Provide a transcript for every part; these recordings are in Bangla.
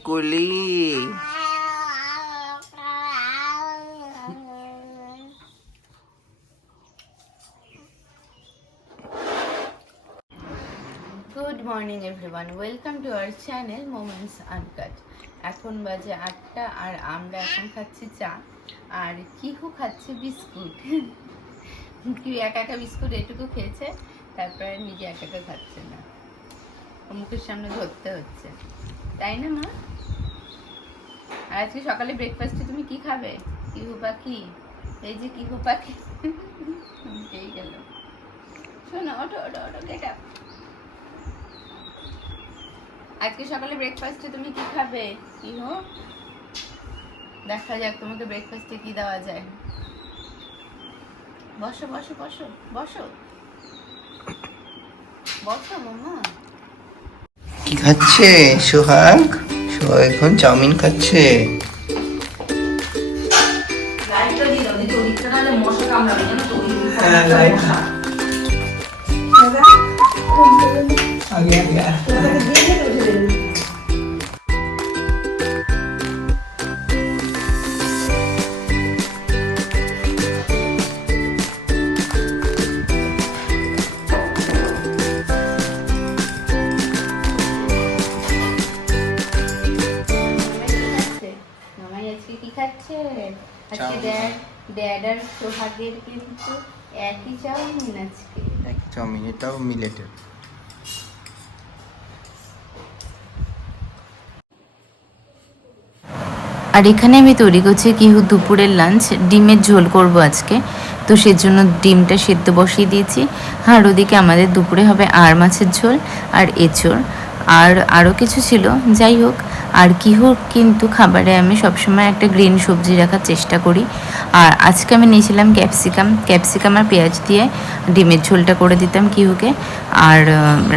কুকুলি। Good morning everyone, welcome to our channel moments uncut. এখন বাজে 8টা আর আমরা এখন খাচ্ছি চা, আর কিহু খাচ্ছে বিস্কুট। কি একা একা বিস্কুট এটুকু খেয়েছে, তারপরে নিজে একা একা খাচ্ছে না, মুখের সামনে ধরতে হচ্ছে, তাই না মা? আর আজকে সকালে ব্রেকফাস্টে তুমি কি খাবে? কিহু পাখি, এই যে কিহু পাখি এই গেল, শোনো ওঠো ওঠো ওঠো, গেট আপ। আজকে সকালে ব্রেকফাস্টে তুমি কি খাবে কিহু? দেখা যাক তোমাকে ব্রেকফাস্টে কি দেওয়া যায়। বসো বসো বসো বসো বসো মামা। কি খাচ্ছে সোহাগ? সোহাগ এখন চাউমিন খাচ্ছে। লাইটটা দিয়ে দাও, দিদি ওদিকটা নাহলে মশা কামড়াবে, জানো তো? হ্যাঁ, লাইট আগে আগে মামাই আজকে কি খাচ্ছে? আজকে চাউমিন। ড্যাড আর সোহাগের কিন্তু একই চাউমিন আজকে। এক চাউমিন, এটাও মিলেটের। আর এখানে আমি তৈরি করছি কিহু দুপুরের লাঞ্চ, ডিমের ঝোল করব আজকে, তো সেজন্য ডিমটা সেদ্ধ বসিয়ে দিয়েছি। আর ওদিকে আমাদের দুপুরে হবে আর মাছের ঝোল আর এঁচোড়, আর আরও কিছু ছিল, যাই হোক। আর কিহুর কিন্তু খাবারে আমি সবসময় একটা গ্রিন সবজি রাখার চেষ্টা করি, আর আজকে আমি নিয়েছিলাম ক্যাপসিকাম আর পেঁয়াজ দিয়ে ডিমের ঝোলটা করে দিতাম কিহুকে। আর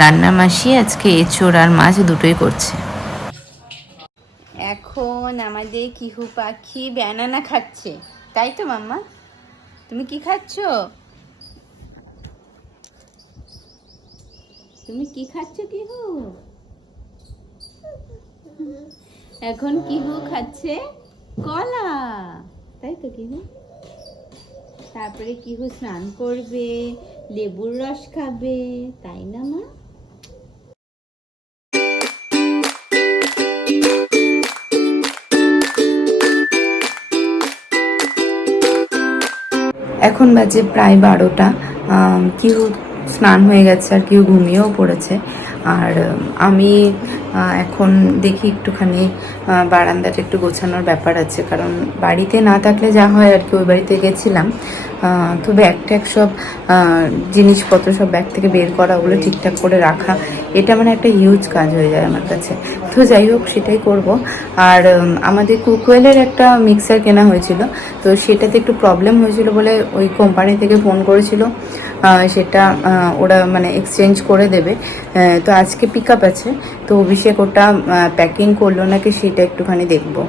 রান্নার মাসি আজকে এঁচোড় আর মাছ দুটোই করছে। এখন আমাদের কিহু পাখি ব্যানানা খাচ্ছে, তাই তো মাম্মা? তুমি কি খাচ্ছ? তুমি কি খাচ্ছ কিহু? এখন কিহু খাচ্ছে কলা, তাই তো কিহু? তারপরে কিহু স্নান করবে, লেবুর রস খাবে, তাই না মা? এখন বাজে প্রায় 12টা। কিহু স্নান হয়ে গেছে আর কিহু ঘুমিয়েও পড়েছে। আর আমি এখন দেখি একটুখানি বারান্দাটা একটু গোছানোর ব্যাপার আছে, কারণ বাড়িতে না থাকলে যা হয় আর কি, ওই বাড়িতে গেছিলাম, তো ব্যাগ ট্যাগ সব জিনিসপত্র সব ব্যাগ থেকে বের করা, ওগুলো ঠিকঠাক করে রাখা, এটা মানে একটা হিউজ কাজ হয়ে যায় আমার কাছে। তো যাই হোক, সেটাই করব। আর আমাদের কুকওয়েলের একটা মিক্সার কেনা হয়েছিল, তো সেটাতে একটু প্রবলেম হয়েছিল বলে ওই কোম্পানি থেকে ফোন করেছিল, সেটা ওরা মানে এক্সচেঞ্জ করে দেবে। তো আজকে পিক আপ আছে, তো অভিষেক ওটা প্যাকিং করলো নাকি সেটা একটুখানি দেখবো।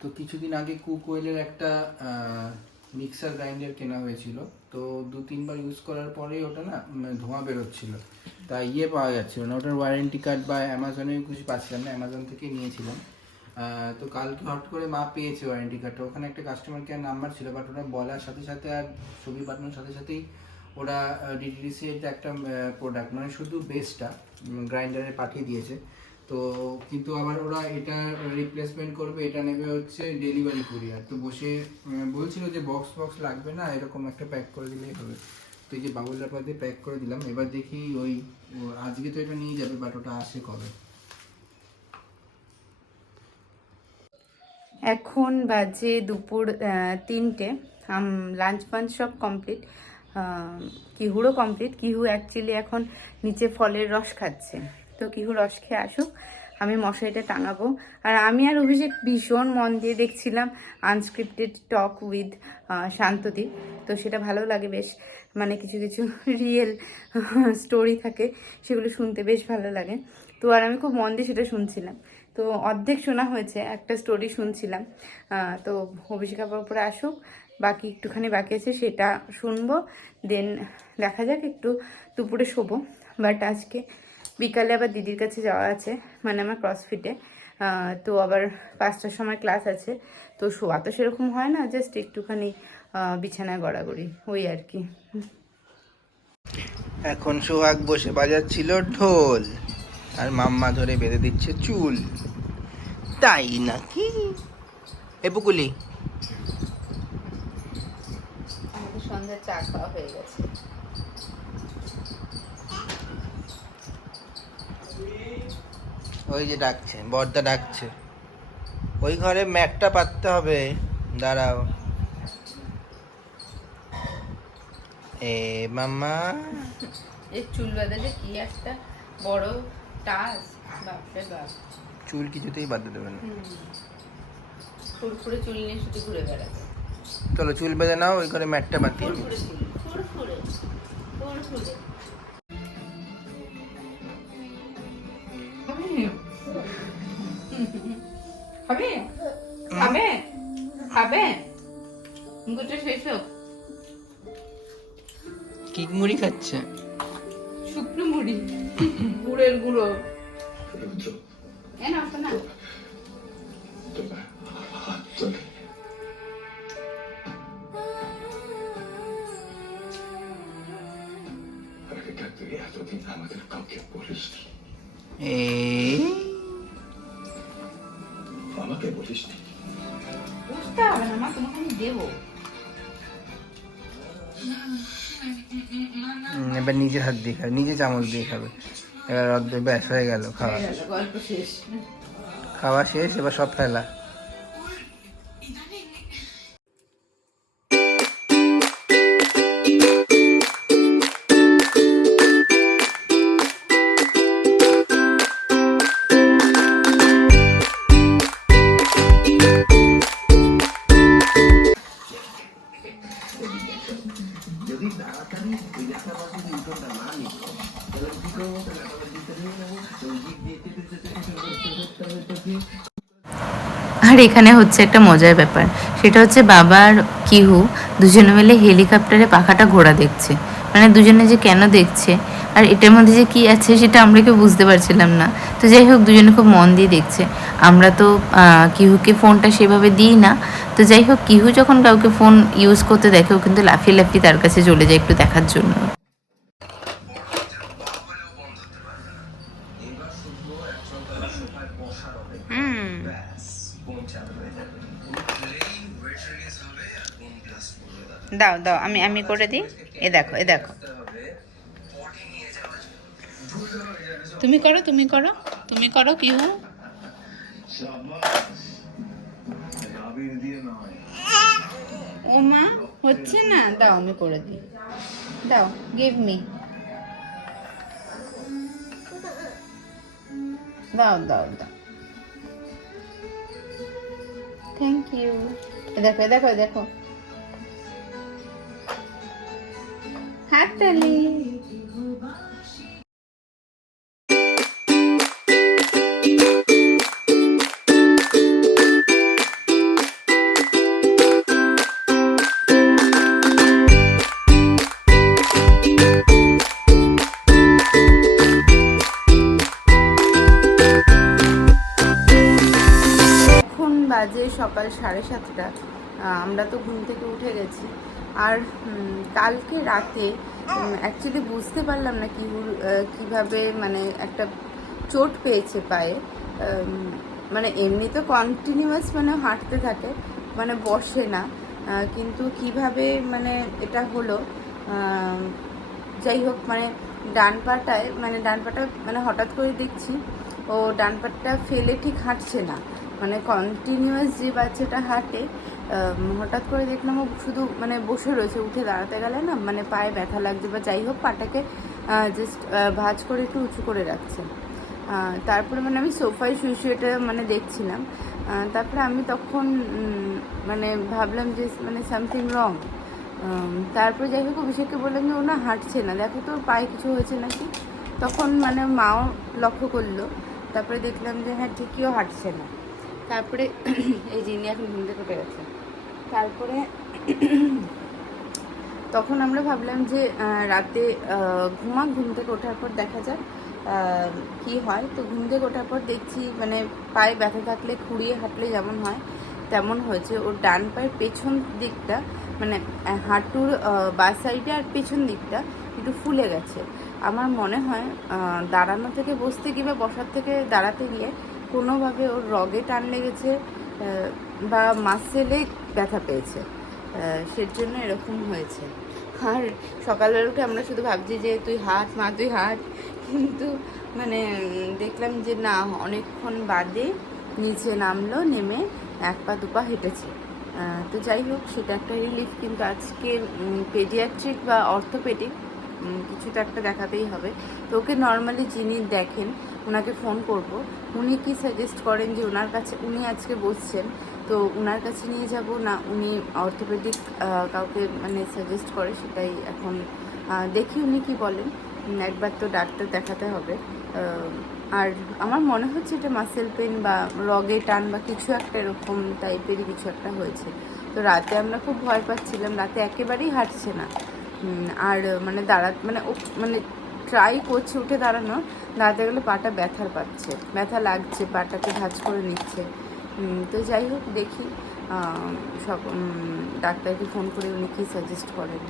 তো কিছুদিন আগে কুকওয়েলের একটা মিক্সার গ্রাইন্ডার কেনা হয়েছিল, তো 2-3 বার ইউজ করার পরেই ওটা না ধোঁয়া বেরোচ্ছিল, তাই পাওয়া যাচ্ছিল না, ওটার ওয়ারেন্টি কার্ড বা অ্যামাজনে কিছু পাচ্ছিলাম না, অ্যামাজন থেকে নিয়েছিলাম। তো কালকে হট করে মা পেয়েছে ওয়ারেন্টি কার্ডটা, ওখানে একটা কাস্টমার কেয়ার নাম্বার ছিল, বাট ওরা বলার সাথে সাথে আর ছবি পাঠানোর সাথে সাথেই ওরা ডিটিডিসির একটা প্রোডাক্ট মানে শুধু বেসটা গ্রাইন্ডারে পাঠিয়ে দিয়েছে। তো কিন্তু আবার ওরা এটা রিপ্লেসমেন্ট করবে, এটা নেবে হচ্ছে ডেলিভারি কুরিয়ার। তো বসে বলছিল যে বক্স লাগবে না, এরকম একটা প্যাক করে দিলেই হবে। তো এই যে বাবুল রাপার দিয়ে প্যাক করে দিলাম, এবার দেখি ওই আজকে তো এটা নিয়ে যাবে, বাট ওটা আসে কবে। এখন বাজে দুপুর 3টে। লাঞ্চ ফাঞ্চ সব কমপ্লিট, কিহুরও কমপ্লিট। কিহু অ্যাকচুয়ালি এখন নিচে ফলের রস খাচ্ছে, তো কিহু রস খেয়ে আসুক, আমি মশারিটা টাঙাবো। আর আমি আর অভিষেক ভীষণ মন দিয়ে দেখছিলাম আনস্ক্রিপ্টেড টক উইথ শান্তদি, তো সেটা ভালো লাগে বেশ, মানে কিছু কিছু রিয়েল স্টোরি থাকে, সেগুলো শুনতে বেশ ভালো লাগে। তো আর আমি খুব মন দিয়ে সেটা শুনছিলাম, তো অর্ধেক শোনা হয়েছে, একটা স্টোরি শুনছিলাম। তো অভিষেক আবার উপরে আসুক, বাকি একটুখানি বাকি আছে, সেটা শুনবো, দেন দেখা যাক, একটু দুপুরে শোবো। বাট আজকে বিকালে আবার দিদির কাছে যাওয়া আছে, মানে আমার ক্রসফিটে। তো আবার 5টার সময় ক্লাস আছে, তো শোয়া তো সেরকম হয় না, জাস্ট একটুখানি বিছানায় গড়াগড়ি ওই আর কি। এখন সোহাগ বসে বাজাচ্ছিল ঢোল, আর মাম্মা ধরে বেঁধে দিচ্ছে চুল। তাই নাকি? এ পুকুলি, আমাদের সন্ধ্যার চা খাওয়া হয়ে গেছে। ওই যে ডাকছে, বর্দা ডাকছে। ওই ঘরে ম্যাটটা পাততে হবে, দাঁড়াও। এ মাম্মা, এই চুল বাঁধাটা কি একটা বড় টাস্ক, বাপরে বাপ। চুল কিছুতেই বাঁধতে দেবে না। ফুরফুরে চুল নিয়ে শুধু ঘুরে বেড়াবে। চলো চুল বেঁধে নাও, ওই ঘরে ম্যাটটা পাতিয়ে দিই। ফুরফুরে চুল, ফুরফুরে ফুরফুরে। খাবে খাবে খাবে মুখটা শেষ হোক। কি মুড়ি খাচ্ছে? শুকনো মুড়ি, গুড়ের গুঁড়ো। না না আমাকে বলিস বুঝতে হবে না মা, তোমাকে আমি দেবো। এবার নিজের হাত দিয়ে খাবে, নিজে চামচ দিয়ে খাবে। এবার অর্ধেক ব্যাস হয়ে গেল খাওয়া, গল্প শেষ। খাওয়া শেষ, এবার সব ফেলা। আর এখানে হচ্ছে একটা মজার ব্যাপার, সেটা হচ্ছে বাবা আর কিহু দুজনে মিলে হেলিকপ্টারে পাখাটা ঘোরা দেখছে। মানে দুজনে যে কেন দেখছে আর এটার মধ্যে যে কি আছে সেটা আমরা কেউ বুঝতে পারছিলাম না। তো যাই হোক, দুজনে খুব মন দিয়ে দেখছে। আমরা তো কিহুকে ফোনটা সেভাবে দিই না। তো যাই হোক, কিহু যখন কাউকে ফোন ইউজ করতে দেখে, ও কিন্তু লাফিয়ে লাফিয়ে তার কাছে চলে যায় একটু দেখার জন্য। দাও দাও, আমি করে দিই। এ দেখো এ দেখো, তুমি করো তুমি করো তুমি করো কিহু। ও মা, হচ্ছে না, দাও আমি করে দিই, দাও, গিভ মি, দাও দাও দাও, থ্যাংক ইউ। এ দেখো এ দেখো এ দেখো, হাততালি। বাজে সকাল 7:30। আমরা তো ঘুম থেকে উঠে গেছি। আর কালকে রাতে অ্যাকচুয়ালি বুঝতে পারলাম না কীভাবে মানে একটা চোট পেয়েছে পায়ে। মানে এমনি তো কন্টিনিউয়াস মানে হাঁটতে থাকে, মানে বসে না, কিন্তু কিভাবে মানে এটা হলো, যাই হোক, মানে ডান পাটা মানে হঠাৎ করে দেখছি ও ডান পাটা ফেলে ঠিক হাঁটছে না। মানে কন্টিনিউয়াস যে বাচ্চাটা হাঁটে, হঠাৎ করে দেখলাম ও শুধু মানে বসে রয়েছে, উঠে দাঁড়াতে গেলে না মানে পায়ে ব্যথা লাগছে বা যাই হোক, পাটাকে জাস্ট ভাঁজ করে একটু উঁচু করে রাখছে। তারপরে মানে আমি সোফায় শুয়ে শুয়ে এটা মানে দেখছিলাম। তারপরে আমি তখন মানে ভাবলাম যে মানে সামথিং রং। তারপরে যাই হোক, অভিষেককে বললাম যে ও না হাঁটছে না, দেখো তোর পায়ে কিছু হয়েছে নাকি। তখন মানে মাও লক্ষ্য করলো, তারপরে দেখলাম যে হ্যাঁ ঠিকইও হাঁটছে না। তারপরে এই জিনি এখন ঘুম থেকে উঠে গেছে। তারপরে তখন আমরা ভাবলাম যে রাতে ঘুম থেকে ওঠার পর দেখা যাক কি হয়। তো ঘুম থেকে ওঠার পর দেখছি মানে পায়ে ব্যথা থাকলে খুঁড়িয়ে হাঁটলে যেমন হয় তেমন হয়েছে। ওর ডান পায়ের পেছন দিকটা মানে হাঁটুর বাঁ সাইডে আর পেছন দিকটা একটু ফুলে গেছে। আমার মনে হয় দাঁড়ানো থেকে বসতে গিয়ে বা বসার থেকে দাঁড়াতে গিয়ে কোনোভাবে ওর রগে টান লেগেছে বা মাসেলে ব্যথা পেয়েছে, সের জন্য এরকম হয়েছে। আর সকালবেলা উঠে আমরা শুধু ভাবছি যে তুই হাঁট মা, তুই হাঁট, কিন্তু মানে দেখলাম যে না, অনেকক্ষণ বাদে নিচে নামলো, নেমে এক পা দুপা হেঁটেছে। তো যাই হোক, সেটা একটা রিলিফ। কিন্তু আজকে পেডিয়াট্রিক বা অর্থোপেডিক কিছু তো একটা দেখাতেই হবে। তো ওকে নর্মালি যিনি দেখেন ওনাকে ফোন করব, উনি কি সাজেস্ট করেন যে ওনার কাছে, উনি আজকে বসছেন তো ওনার কাছে নিয়ে যাব না উনি অর্থোপেডিক কাউকে মানে সাজেস্ট করে, সেটাই এখন দেখি উনি কি বলেন। একবার তো ডাক্তার দেখাতে হবে। আর আমার মনে হচ্ছে এটা মাসেল পেন বা রগে টান বা কিছু একটা এরকম টাইপেরই কিছু একটা হয়েছে। তো রাতে আমরা খুব ভয় পাচ্ছিলাম, রাতে একেবারেই হাঁটছে না। আর মানে মানে ও মানে ট্রাই করছে উঠে দাঁড়াতে গেলে পাটা ব্যথা লাগছে, পাটাকে ভাঁজ করে নিচ্ছে। তো যাই হোক, দেখি সব ডাক্তারকে ফোন করে উনি কী সাজেস্ট করেন।